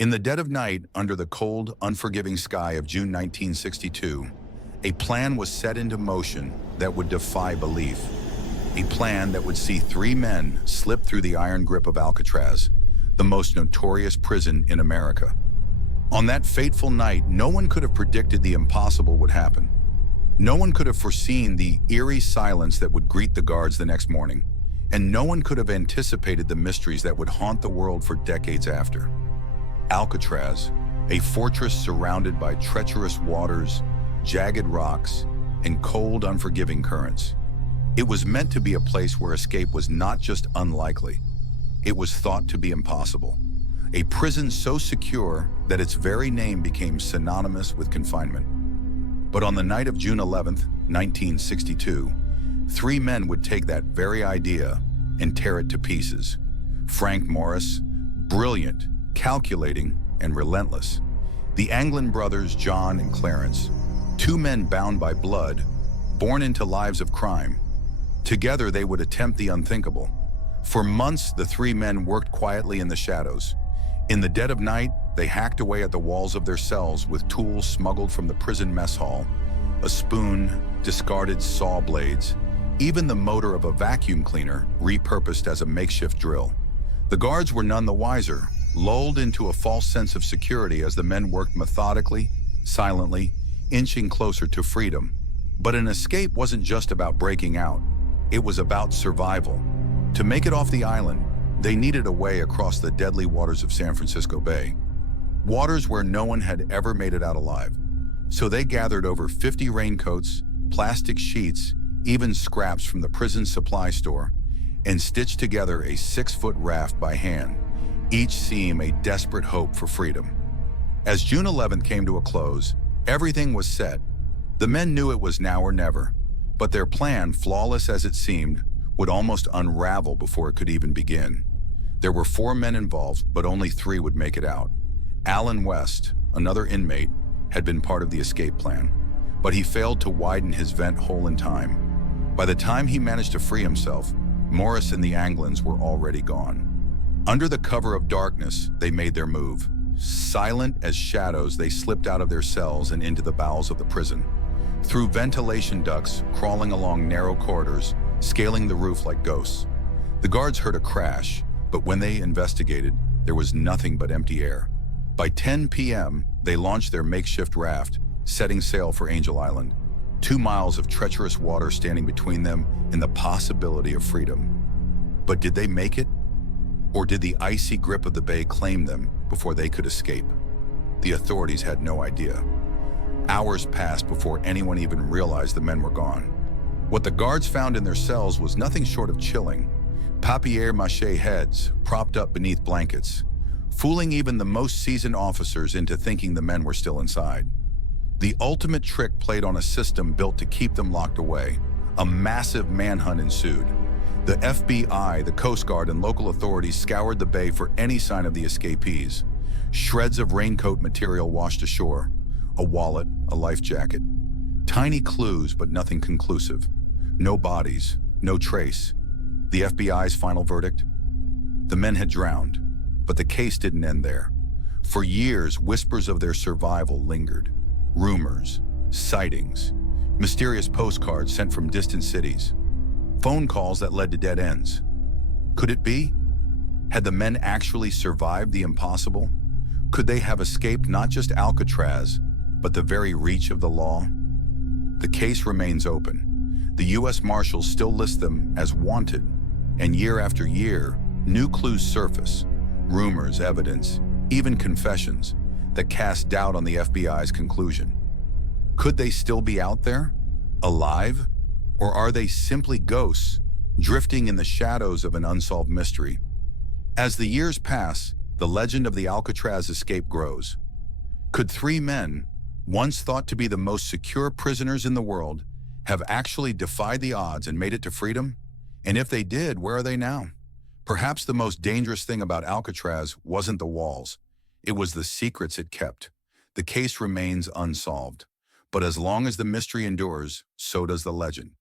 In the dead of night, under the cold, unforgiving sky of June 1962, a plan was set into motion that would defy belief. A plan that would see three men slip through the iron grip of Alcatraz, the most notorious prison in America. On that fateful night, no one could have predicted the impossible would happen. No one could have foreseen the eerie silence that would greet the guards the next morning, and no one could have anticipated the mysteries that would haunt the world for decades after. Alcatraz, a fortress surrounded by treacherous waters, jagged rocks, and cold, unforgiving currents. It was meant to be a place where escape was not just unlikely, it was thought to be impossible. A prison so secure that its very name became synonymous with confinement. But on the night of June 11th, 1962, three men would take that very idea and tear it to pieces. Frank Morris, brilliant, calculating, and relentless. The Anglin brothers, John and Clarence, two men bound by blood, born into lives of crime. Together they would attempt the unthinkable. For months, the three men worked quietly in the shadows. In the dead of night, they hacked away at the walls of their cells with tools smuggled from the prison mess hall, a spoon, discarded saw blades, even the motor of a vacuum cleaner repurposed as a makeshift drill. The guards were none the wiser, lulled into a false sense of security as the men worked methodically, silently, inching closer to freedom. But an escape wasn't just about breaking out. It was about survival. To make it off the island, they needed a way across the deadly waters of San Francisco Bay. Waters where no one had ever made it out alive. So they gathered over 50 raincoats, plastic sheets, even scraps from the prison supply store, and stitched together a 6-foot raft by hand, each seam a desperate hope for freedom. As June 11th came to a close, everything was set. The men knew it was now or never, but their plan, flawless as it seemed, would almost unravel before it could even begin. There were 4 men involved, but only 3 would make it out. Alan West, another inmate, had been part of the escape plan, but he failed to widen his vent hole in time. By the time he managed to free himself, Morris and the Anglins were already gone. Under the cover of darkness, they made their move. Silent as shadows, they slipped out of their cells and into the bowels of the prison. Through ventilation ducts, crawling along narrow corridors, scaling the roof like ghosts. The guards heard a crash, but when they investigated, there was nothing but empty air. By 10 p.m., they launched their makeshift raft, setting sail for Angel Island, 2 miles of treacherous water standing between them and the possibility of freedom. But did they make it? Or did the icy grip of the bay claim them before they could escape? The authorities had no idea. Hours passed before anyone even realized the men were gone. What the guards found in their cells was nothing short of chilling. Papier-mâché heads propped up beneath blankets, fooling even the most seasoned officers into thinking the men were still inside. The ultimate trick played on a system built to keep them locked away. A massive manhunt ensued. The FBI, the Coast Guard, and local authorities scoured the bay for any sign of the escapees. Shreds of raincoat material washed ashore, a wallet, a life jacket. Tiny clues, but nothing conclusive. No bodies, no trace. The FBI's final verdict? The men had drowned, but the case didn't end there. For years, whispers of their survival lingered. Rumors, sightings, mysterious postcards sent from distant cities. Phone calls that led to dead ends. Could it be? Had the men actually survived the impossible? Could they have escaped not just Alcatraz, but the very reach of the law? The case remains open. The U.S. Marshals still list them as wanted, and year after year, new clues surface, rumors, evidence, even confessions that cast doubt on the FBI's conclusion. Could they still be out there, alive? Or are they simply ghosts, drifting in the shadows of an unsolved mystery? As the years pass, the legend of the Alcatraz escape grows. Could 3 men, once thought to be the most secure prisoners in the world, have actually defied the odds and made it to freedom? And if they did, where are they now? Perhaps the most dangerous thing about Alcatraz wasn't the walls. It was the secrets it kept. The case remains unsolved. But as long as the mystery endures, so does the legend.